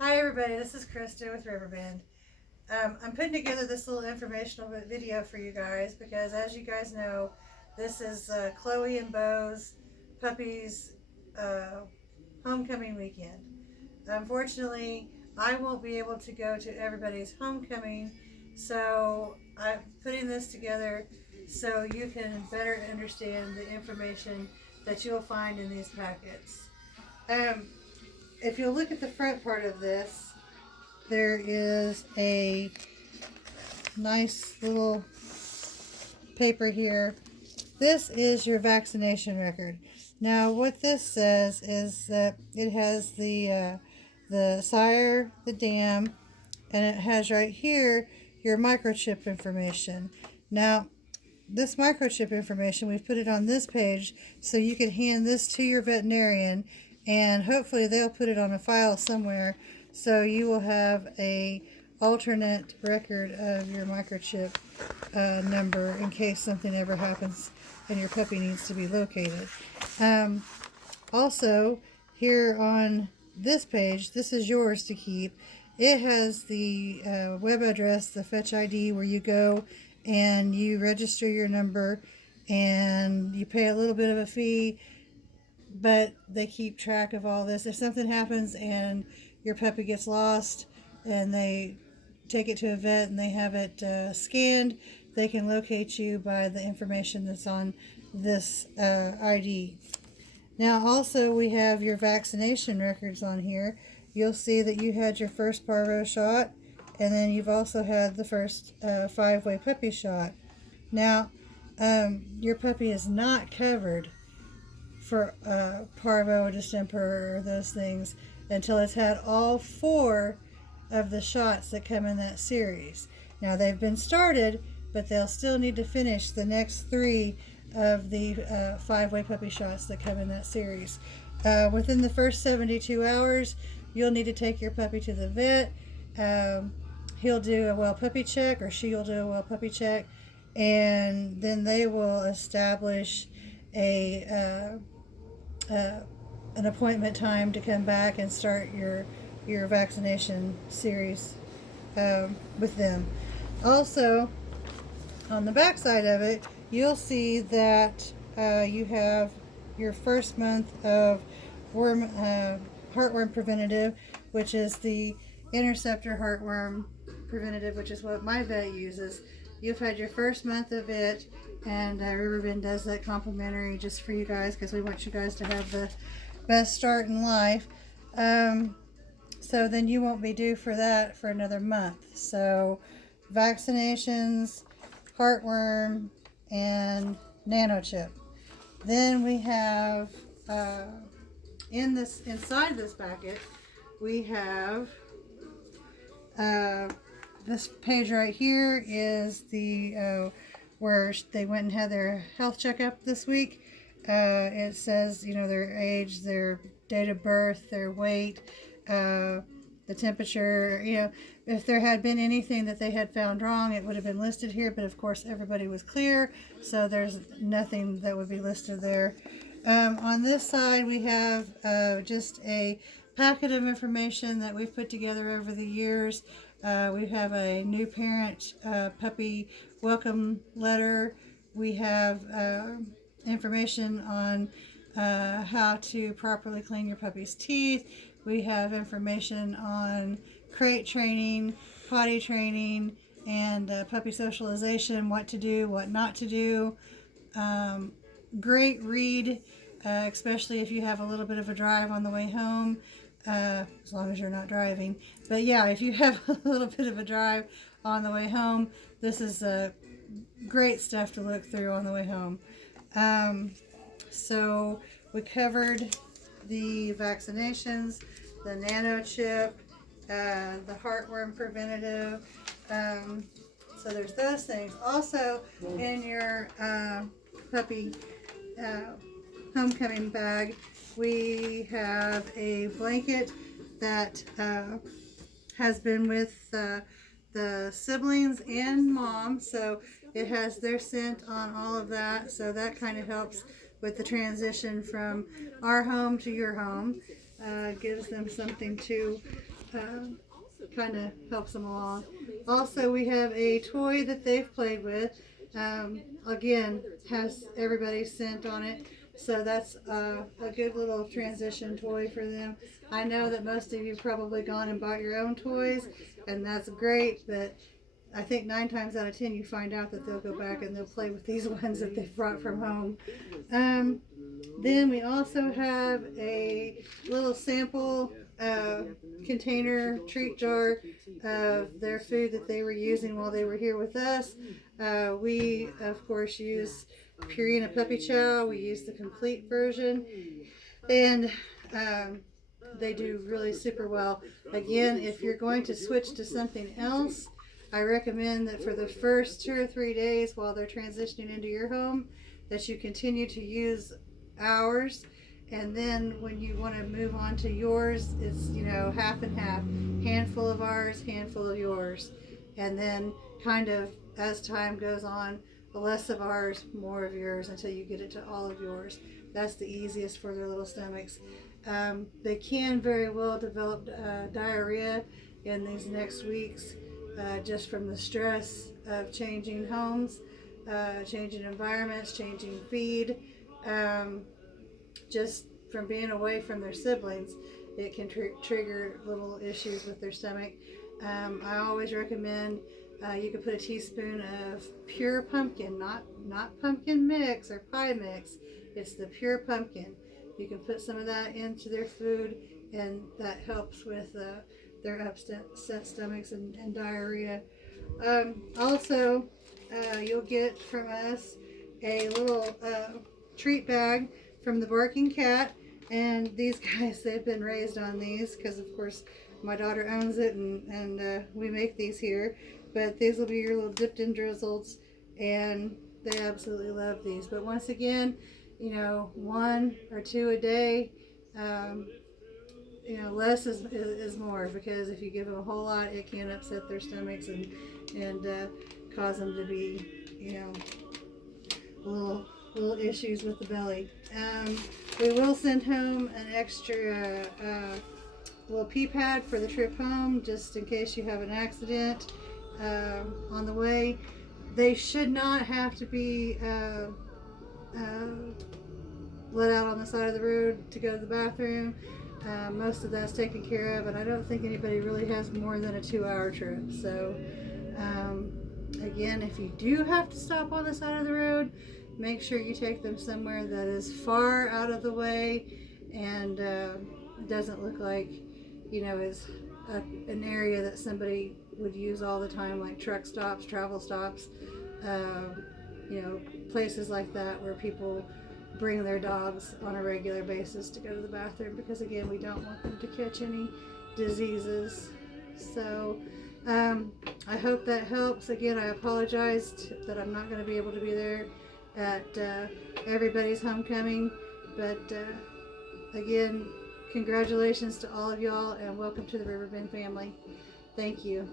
Hi everybody, this is Krista with Riverbend. I'm putting together this little informational video for you guys because, as you guys know, this is Chloe and Bo's puppies' uh, homecoming weekend. Unfortunately, I won't be able to go to everybody's homecoming, so I'm putting this together so you can better understand the information that you'll find in these packets. Um, if you'll look at the front part of this, there is a nice little paper here. This is your vaccination record. Now, what this says is that it has the sire, the dam, and it has right here your microchip information. Now, this microchip information, we've put it on this page so you can hand this to your veterinarian, and hopefully they'll put it on a file somewhere so you will have a alternate record of your microchip number in case something ever happens and your puppy needs to be located. Also, here on this page, this is yours to keep. It has the web address, the Fetch ID, where you go and you register your number and you pay a little bit of a fee, but they keep track of all this. If something happens and your puppy gets lost and they take it to a vet and they have it scanned, they can locate you by the information that's on this ID. Now also we have your vaccination records on here. You'll see that you had your first parvo shot, and then you've also had the first 5-way puppy shot. Now, your puppy is not covered for parvo, distemper, or those things until it's had all 4 of the shots that come in that series. Now, they've been started, but they'll still need to finish the next 3 of the 5-way puppy shots that come in that series. Within the first 72 hours, you'll need to take your puppy to the vet. He'll do a well puppy check, or she'll do a well puppy check, and then they will establish an appointment time to come back and start your vaccination series with them. Also, on the back side of it, you'll see that you have your first month of heartworm preventative, which is the Interceptor heartworm preventative, which is what my vet uses. You've had your first month of it, and Riverbend does that complimentary just for you guys because we want you guys to have the best start in life. So then you won't be due for that for another month. So vaccinations, heartworm, and nanochip. Then we have inside this packet we have this page right here is the where they went and had their health checkup this week. It says, their age, their date of birth, their weight, the temperature. If there had been anything that they had found wrong, it would have been listed here, but of course everybody was clear, so there's nothing that would be listed there. On this side we have just a packet of information that we've put together over the years. We have a new parent puppy welcome letter. We have information on how to properly clean your puppy's teeth. We have information on crate training, potty training, and puppy socialization, what to do, what not to do. Great read, especially if you have a little bit of a drive on the way home, as long as you're not driving. But yeah, if you have a little bit of a drive on the way home, this is great stuff to look through on the way home. So we covered the vaccinations, the nanochip, the heartworm preventative. So there's those things. Also, in your puppy homecoming bag, we have a blanket that has been with the siblings and mom, so it has their scent on all of that, so that kind of helps with the transition from our home to your home. Gives them something to kind of helps them along. Also, we have a toy that they've played with. Again, has everybody's scent on it. So that's a good little transition toy for them. I know that most of you have probably gone and bought your own toys, and that's great, but I think 9 times out of 10 you find out that they'll go back and they'll play with these ones that they've brought from home. Then we also have a little sample container, treat jar of their food that they were using while they were here with us. We, of course, use Purina Puppy Chow. We use the complete version. And they do really super well. Again, if you're going to switch to something else, I recommend that for the first 2 or 3 days while they're transitioning into your home, that you continue to use ours, and then when you want to move on to yours, it's, you know, half and half, handful of ours, handful of yours, and then kind of as time goes on, less of ours, more of yours, until you get it to all of yours. That's the easiest for their little stomachs. They can very well develop diarrhea in these next weeks, just from the stress of changing homes, changing environments, changing feed. Just from being away from their siblings, it can trigger little issues with their stomach. I always recommend you can put a teaspoon of pure pumpkin, not pumpkin mix or pie mix. It's the pure pumpkin. You can put some of that into their food, and that helps with their upset stomachs and diarrhea. Also, you'll get from us a little treat bag from the Barking Cat, and these guys, they've been raised on these because, of course, my daughter owns it, and we make these here. But these will be your little dipped in drizzles, and they absolutely love these. But once again, you know, 1 or 2 a day. You know, less is more, because if you give them a whole lot, it can upset their stomachs and cause them to be, you know, little issues with the belly. We will send home an extra little pee pad for the trip home, just in case you have an accident on the way. They should not have to be let out on the side of the road to go to the bathroom. Most of that's taken care of, and I don't think anybody really has more than a 2-hour trip. So again, if you do have to stop on the side of the road, make sure you take them somewhere that is far out of the way and doesn't look like, you know, is an area that somebody would use all the time, like truck stops, travel stops, you know, places like that where people bring their dogs on a regular basis to go to the bathroom, because again, we don't want them to catch any diseases. So I hope that helps. Again, I apologize that I'm not going to be able to be there at everybody's homecoming, but again, congratulations to all of y'all, and welcome to the Riverbend family. Thank you.